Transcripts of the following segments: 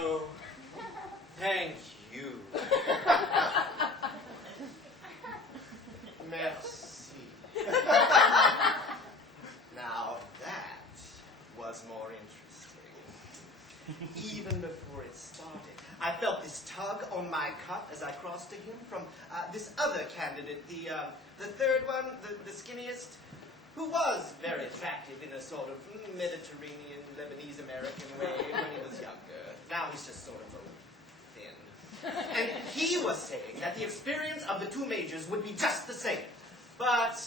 Oh, thank you. Merci. Now that was more interesting. Even before it started, I felt this tug on my cuff as I crossed to him from this other candidate, the third one, the skinniest, who was very attractive in a sort of Mediterranean, Lebanese American way when he was younger. Now he's just sort of thin. And he was saying that the experience of the two majors would be just the same. But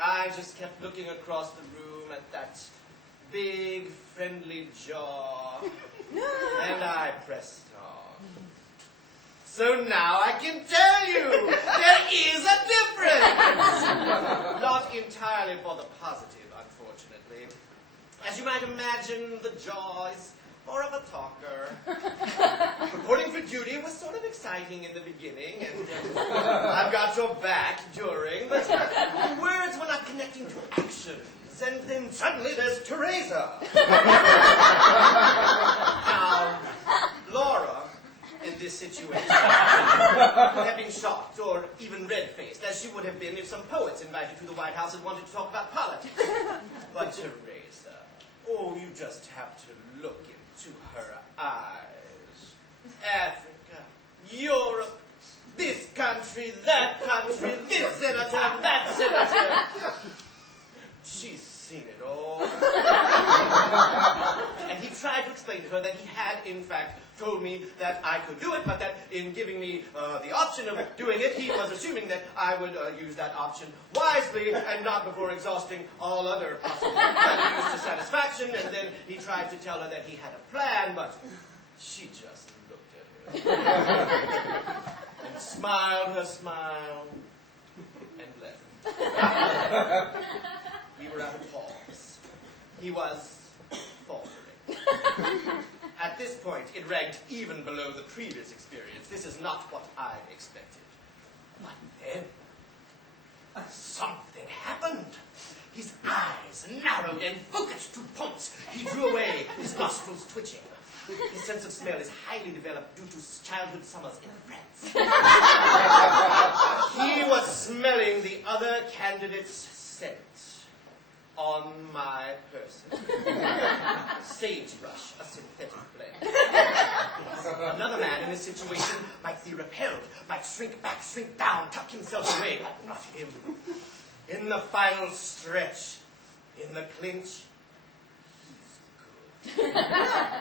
I just kept looking across the room at that big, friendly jaw, and I pressed on. So now I can tell you, there is a difference! Not entirely for the positive, unfortunately. As you might imagine, the jaw is more of a talker. Reporting for duty was sort of exciting in the beginning, and I've got your back during, but words were not connecting to actions. And then suddenly there's Teresa. Now, Laura, in this situation, would have been shocked or even red-faced, as she would have been if some poets invited to the White House and wanted to talk about politics. But Teresa, oh, you just have to look into her eyes. Africa, Europe, this country, that country, this senator, that senator. She's seen it all. And he tried to explain to her that he had, in fact, told me that I could do it, but that in giving me the option of doing it, he was assuming that I would use that option wisely and not before exhausting all other possible avenues to satisfaction. And then he tried to tell her that he had a plan, but she just looked at him and smiled her smile and left. We were at a pause. He was faltering. At this point, it ranked even below the previous experience. This is not what I expected. But then, something happened. His eyes narrowed and focused to points. He drew away, his nostrils twitching. His sense of smell is highly developed due to childhood summers in France. He was smelling the other candidate's scent on my person. Sagebrush, a synthetic blend. Another man in this situation might be repelled, might shrink back, shrink down, tuck himself away, but not him. In the final stretch, in the clinch, he's good.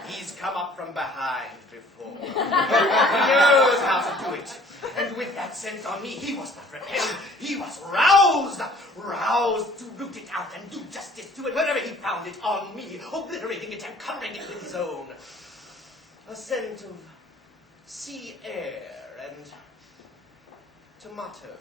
He's come up from behind before. He knows how to do it. And with that scent on me, he was not repelled. He was roused. Roused to root it out and do justice to it wherever he found it on me, obliterating it and covering it with his own. A scent of sea air and tomato.